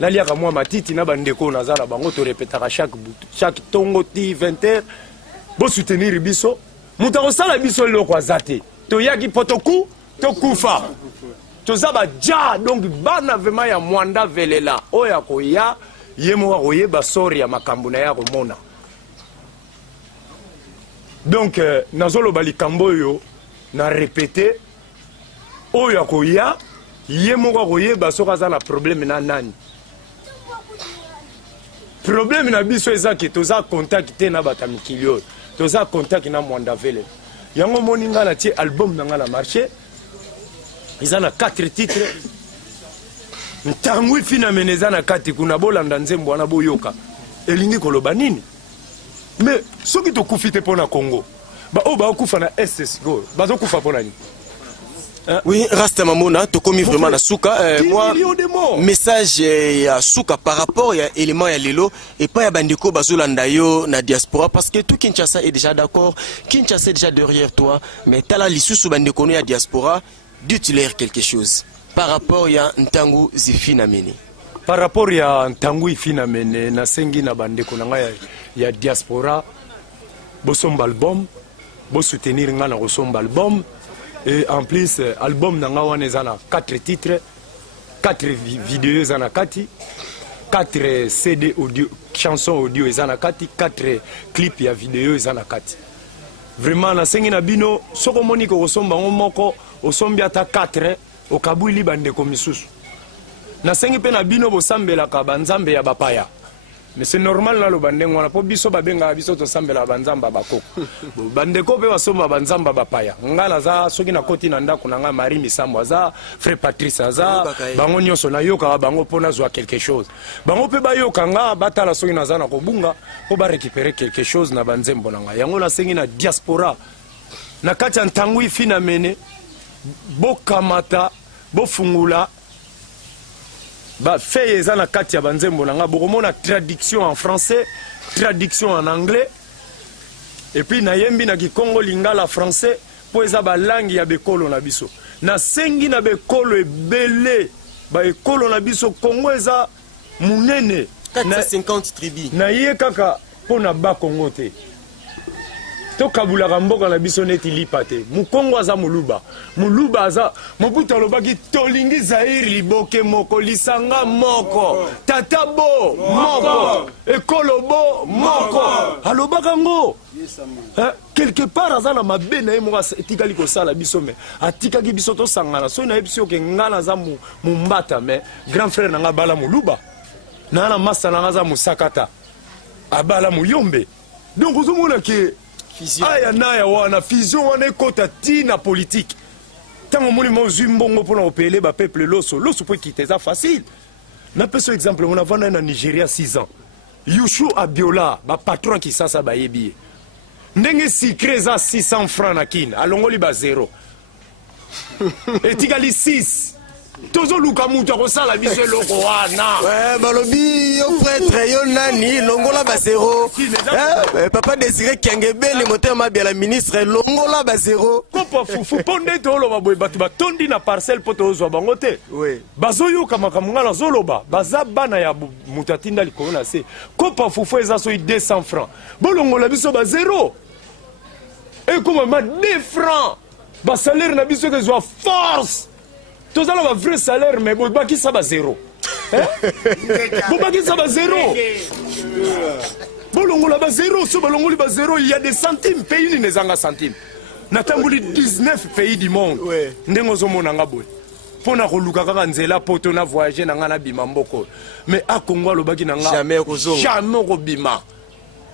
Naliaka moi matiti na bandeko nazala bango to répétera chaque tongo ti 20h. Bo soutenir biso. Muta osala biso loko azate. To yaki potoku to kufa. To zaba ja donc bana vraiment ya mwanda velela. Oya ko ya yemo wa yeba sori ya makambo na ya komona. Donc nazolo bali kambo yo na répéter oya ko ya yemoko koyeba soka za na problème na nani problème na biso eza ke toza contact te na bata mikili oyo toza contact na mwanda vele yango moni nga na tie album na nga na marché eza na 4 titres ntango fina meneza na kati kuna bolanda nzembo wana boyoka elingi koloba nini mais ceux qui te koufite pour na Congo ba o ba kufa na SS go bazo kufa pour nani. Oui, Rasta Mamona, tu commis vraiment la souka. Moi, message ya souka par rapport à élément ya lelo et pas ya bandeko bazolanda yo na diaspora parce que tout Kinshasa est déjà d'accord, Kinshasa est déjà derrière toi, mais tala lisusu bandeko no ya diaspora, dis-leur quelque chose par rapport ya Ntangu Zifina Mene. Par rapport ya Ntangu Zifina Mene na sengi na bandeko na ya diaspora, bo somba album, bo soutenir nga na somba album. Et en plus, l'album n'a 4 titres, 4 vidéos, 4 CD audio, chansons audio, 4 clips et vidéos. Vraiment, na sengi na bino, soko moni ko osomba ngomoko, osombi ata 4, okabuli bande komisusu. Na sengi pe na bino bosambela ka banzambe ya bapaya. Mais c'est normal là le bandeng wana po biso babenga biso to sambela banzamba bakoko bandeko pe basomba banzamba bapaya ngala za soki na koti na ndako na nga Marie Misambo za frère Patrice za bango nyonso na yoka bango pona zwa quelque chose bango pe bayoka nga batala soki na za na kobunga po ba récupérer quelque chose na banzembo na nga yango na sengi na diaspora na kati ya Ntangu Zifina Mene bokamata bofungula ba fait eza na kati ya banzembo na nga bokomona traduction en français, traduction en anglais et puis na yembi na Kikongo lingala français po eza ba langue ya bekolo na biso na sengi na bekolo ebele ba ekolo na biso Kongo eza munene 450 tribus na ye kaka po na ba Kongo te to kabula mboka na biso neti lipate mukongo aza muluba aza Mobutu alobaki tolingi Zaire liboke moko lisanga moko tatabo moko ekolobo moko alobaka ngo quelque part aza na mabe na ye moko etikali kosala biso me atikaki biso tosangana so na yebiso ke ngana aza mumbata me grand frère na nga bala muluba na masa na nga aza musakata abala muyombe donc ozomona ke aya naya wana fusion wana ekota tina politique tango moni mozwi mbongo mpona opele ba peuple loso po ekite eza facile na peso exemple on avanda na Nigeria 6 ans Yushu Abiola ba patron Kisasa bayebi ye ndenge sikre eza 600 francs na kine alongoli ba 0 etikali 6 tozo luka mutu akosala biso eloko wana balobi yo prêtre yo nani longola ba 0 papa Désiré Kiangebele motema bien la ministre longola ba 0 kopa fufu ponde to loba boy batu batondi na parcelle poto ozwa bango te bazoyoka makambo ngala zoloba baza bana ya mutu atinda likolo na se kopa fufu eza so 200 francs bolongola biso ba 0 ekoma ma 2 francs ba salaire na biso kezwa force tous allons avoir un vrai salaire, mais vous avez ça va 0. Vous avez ça va 0. Vous avez 0. Si vous avez 0, il y a des centimes. Pays n'est pas centimes. Nous avons 19 pays du monde. Nous avons pour na koluka kaka nzela poto na voyager na ngana bima mboko mais a Congo lo baki na nga jamais robima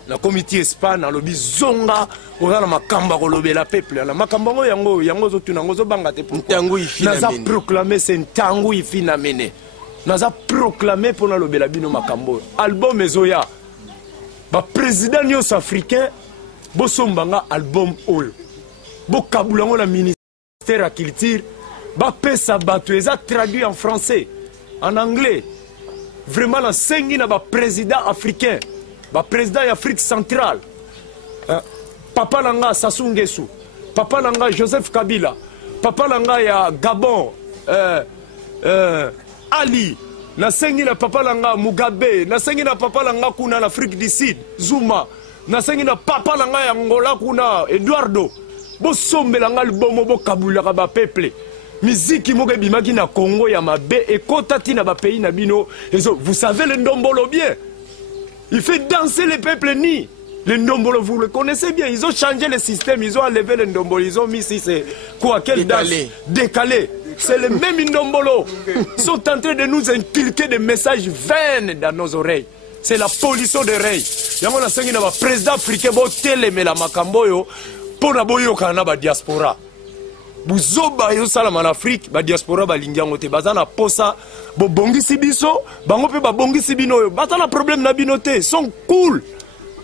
na comité Espagne na lobi zonga oza na makamba ko lobela peuple na makamba yango zo tuna ngozo banga te pour Ntangu Zifina Mene naza proclamer c'est Ntangu Zifina Mene naza proclamer pour na lobela bino makambo album ezoya ba président nyos africain bo sombanga album oyo bo kabulango na ministère à culture ba pesa bato eza traduit en français en anglais vraiment la sengi na ba président africain ba président d'Afrique centrale papa nanga Sassou Nguesso papa nanga Joseph Kabila papa nanga ya Gabon Ali na sengi na papa nanga Mugabe na sengi na papa nanga kuna na Afrique du Sud Zuma na sengi na papa nanga ya Angola kuna Eduardo bo sombela nga libomo bo kabula ka ba peuple musique moko bimaki na Congo ya mabe ekota tina ba pays na bino vous savez le ndombolo bien. Il fait danser les peuples ni. Les Ndombolo, vous le connaissez bien. Ils ont changé le système. Ils ont enlevé les Ndombolo. Ils ont mis ici, c'est quoi? Quelle danse? Décalé. C'est les mêmes Ndombolo. Ils sont en train de nous inculquer des messages vains dans nos oreilles. C'est la pollution des oreilles. Il y a un président africain qui a été la makamboyo pour la diaspora. Buzoba yo salama en Afrique, ba diaspora ba lingiango te bazana posa bo bongisi biso, bango pe ba bongisi bino yo. Batana problème na binote, sont cool.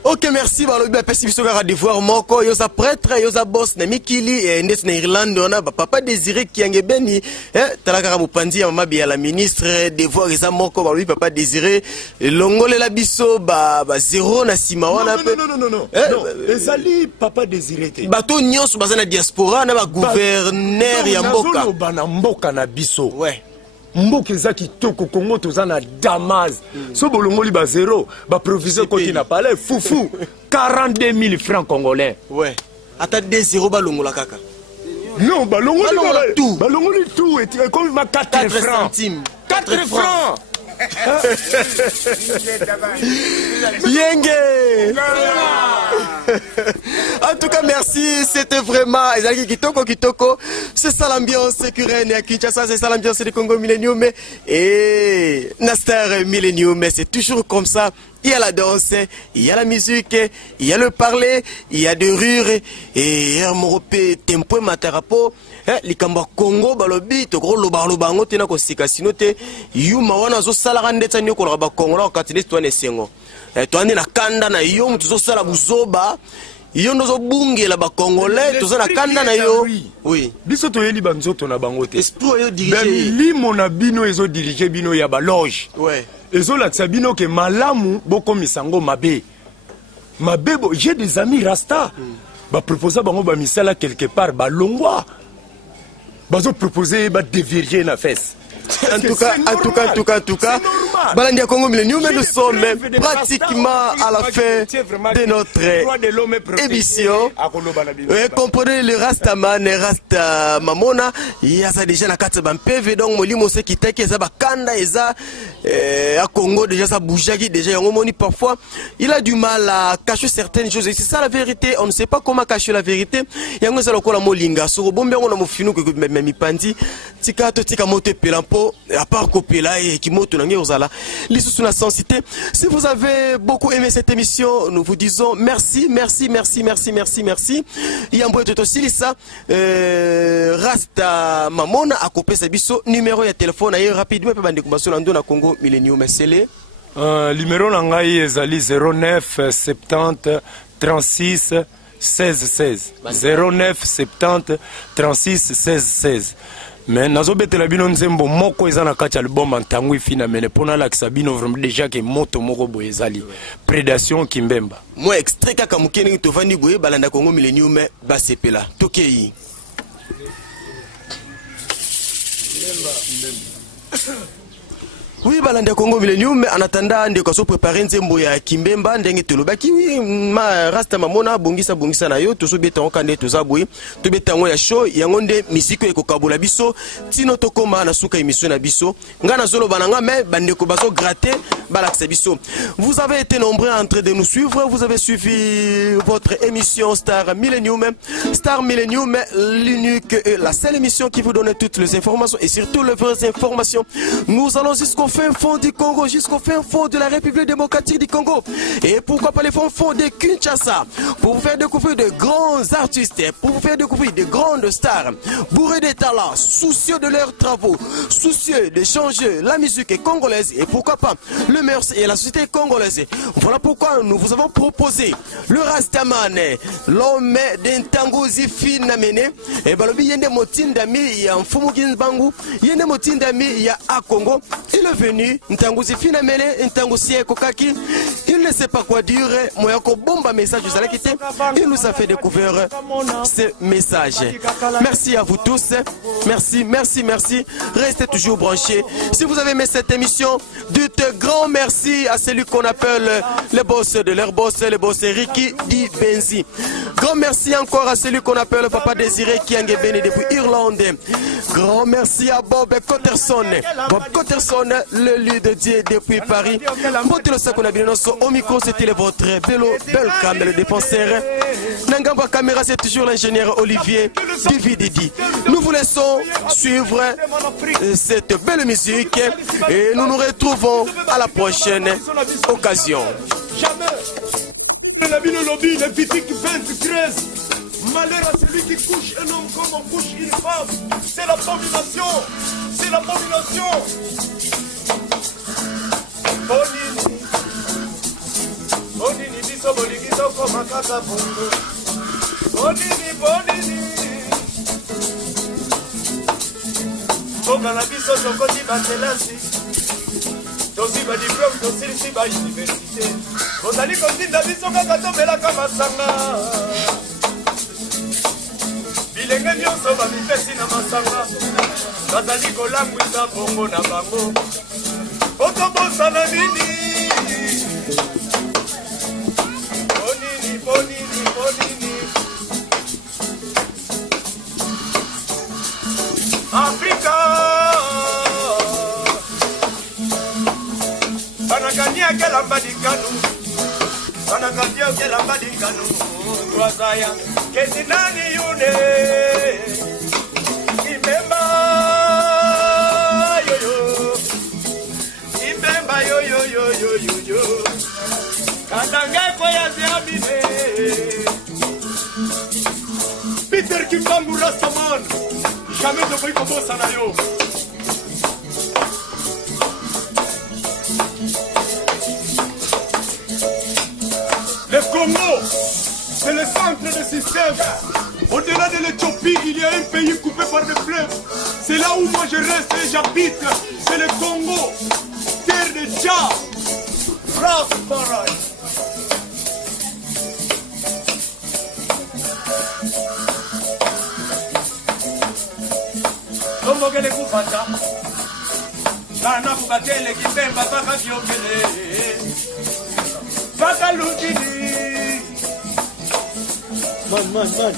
Ok, merci. Balobi apesi biso kaka devoir moko yoza prêtre yoza boss na mikili ndeti na Irlande on a papa Désiré Kiangebeni talaka mopanzi ya mama ya la ministre devoir eza moko balobi papa Désiré longole la biso ba zéro na sima wana pe non ezali papa Désiré te bato nyonso baza na diaspora na ba gouverneur ya mboka bana mboka na biso ouais mboka eza kitoko Congo toza na Damas so bolongoli ba zéro ba proviseur koti na palais foufou 42 000 francs congolais ouais ata 2-0 balongola kaka non balongoli tout et comme 4 francs centimes 4 francs Yenge. En tout cas, merci. C'était vraiment Kitoko. C'est ça l'ambiance Kuren à Kinshasa. C'est ça l'ambiance du Congo Millennium. Et Nastar Millennium. C'est toujours comme ça. Il y a la danse, il y a la musique, il y a le parler, il y a de rire. Et Hermoropé, Tempo Matarapo. Likamba Congo balobi to gros loba ngo tena ko sika sinote yuma wana zo sala randeta nyoko la ba Congo la katine to ne sengo to ande na kanda na yo mutu zo sala buzoba yo ndozo bungela ba Congolais to zo na kanda na yo oui biso to yeli banzoto na bango te esprit yo diriger limo na bino ezo diriger bino ya ba loge ouais ezo la tsabino ke malamu boko misango mabe bo j'ai des amis rasta ba proposer bango ba misala quelque part ba longwa bazo proposer ba déverger na fesse. En tout cas, Balandia Congo Millennium, nous sommes pratiquement à la fin de notre émission. Comprenez le Rastaman, Rasta Mamona, il y a ça déjà la carte PV, donc Molimo se qui t'a ça bakanda et ça à Congo déjà ça bougagi déjà on moni parfois il a du mal à cacher certaines choses et c'est ça la vérité, on ne sait pas comment cacher la vérité. Il y a un seul la molinga sur bombe on a mo finu que même pandi tika to tika mote pelampo à part Kopela et Kimoto Nange Ozala. L'issue la sensité. Si vous avez beaucoup aimé cette émission, nous vous disons merci. Il y a un peu de aussi ça. Rasta Mamona a coupé sa biso numéro de téléphone ailleurs rapidement pour bande kumbaso na ndona Congo Millennium Sele. Numéro nangai ezali 09 70 36 16 09 70 36 16 mais nazo betela bino nzembo moko eza na kati album Ntangui fina mene pona la kisabino vraiment déjà que moto moko boye ezali prédation Kimbemba moi extrait kaka mukeni to vandi boye balanda Congo Millennium ba sepela tokei oui balanda Congo Millennium en attendant de ko préparer nzembo ya Kimbemba ndenge tolobaki oui ma Rasta Mamona bongisa na yo to so beta okande to zabui to beta ngo ya show yango nde misiko ekokabola biso tino tokoma na suka émission na biso ngana zolo bananga mais bandeko baso gratter balaksa biso. Vous avez été nombreux en train de nous suivre, vous avez suivi votre émission Star Millennium, l'unique et la seule émission qui vous donne toutes les informations et surtout les vraies informations. Nous allons jusqu'au fin fond du Congo, jusqu'au fin fond de la République démocratique du Congo. Et pourquoi pas les fonds de Kinshasa, pour vous faire découvrir de grands artistes, pour vous faire découvrir de grandes stars, bourrés de talents, soucieux de leurs travaux, soucieux de changer la musique congolaise et pourquoi pas le mœurs et la société congolaise. Voilà pourquoi nous vous avons proposé le Rastaman, l'homme d'Ntanguzi Finamene, et balobi yende motindami ya Mfumugin Bangu, yende motindami ya a Congo. Il est venu Ntanguzi Finamene, Ntanguzi Kokaki. Il ne sait pas quoi dire. Moyako bomba message vous allez quitter. Il nous a fait découvrir ce message. Merci à vous tous. Merci. Restez toujours branchés. Si vous avez aimé cette émission, dites grand merci à celui qu'on appelle le boss de leur boss, le boss Ricky Di Benzi. Grand merci encore à celui qu'on appelle Papa Désiré Kiangebeni depuis Irlande. Grand merci à Bob Cotterson, le lieu de Dieu depuis Paris. Au micro, c'était votre bel cam, le défenseur. Nangamba caméra, c'est toujours l'ingénieur Olivier Divididi. Nous vous laissons suivre cette belle musique et nous nous retrouvons à la prochaine occasion. Malheur à celui qui couche un homme comme on couche une femme. C'est l'abomination. C'est l'abomination. Bonini biso bolingo. makaka bongo bonini bonini mboka na biso tokoti bakelasi tosi badiplome tosilisi bauniversité ozali kotinda biso kaka tobelaka masanga bilenge nyonso bamipesi na masanga bazali kolangwisa bongo na bango otobosana nini bonini bonini bonini Afrika banakania kela mbadikanu banakania kela mbadikanu twazaya kezinani yune Ibemba yoyo Ibemba yoyo yoyo yoyo Katange kwa ya ziamine Peter Kimbangu Rastaman jamais de bruit comme ça yo. Le Congo, c'est le centre du système. Au-delà de l'Éthiopie, il y a un pays coupé par des fleuves. C'est là où moi je reste et j'habite. C'est le Congo, terre de Tchad. Rastafari. Como que le kupata Bana kubatele kipemba baka kiokele Baka lutini Man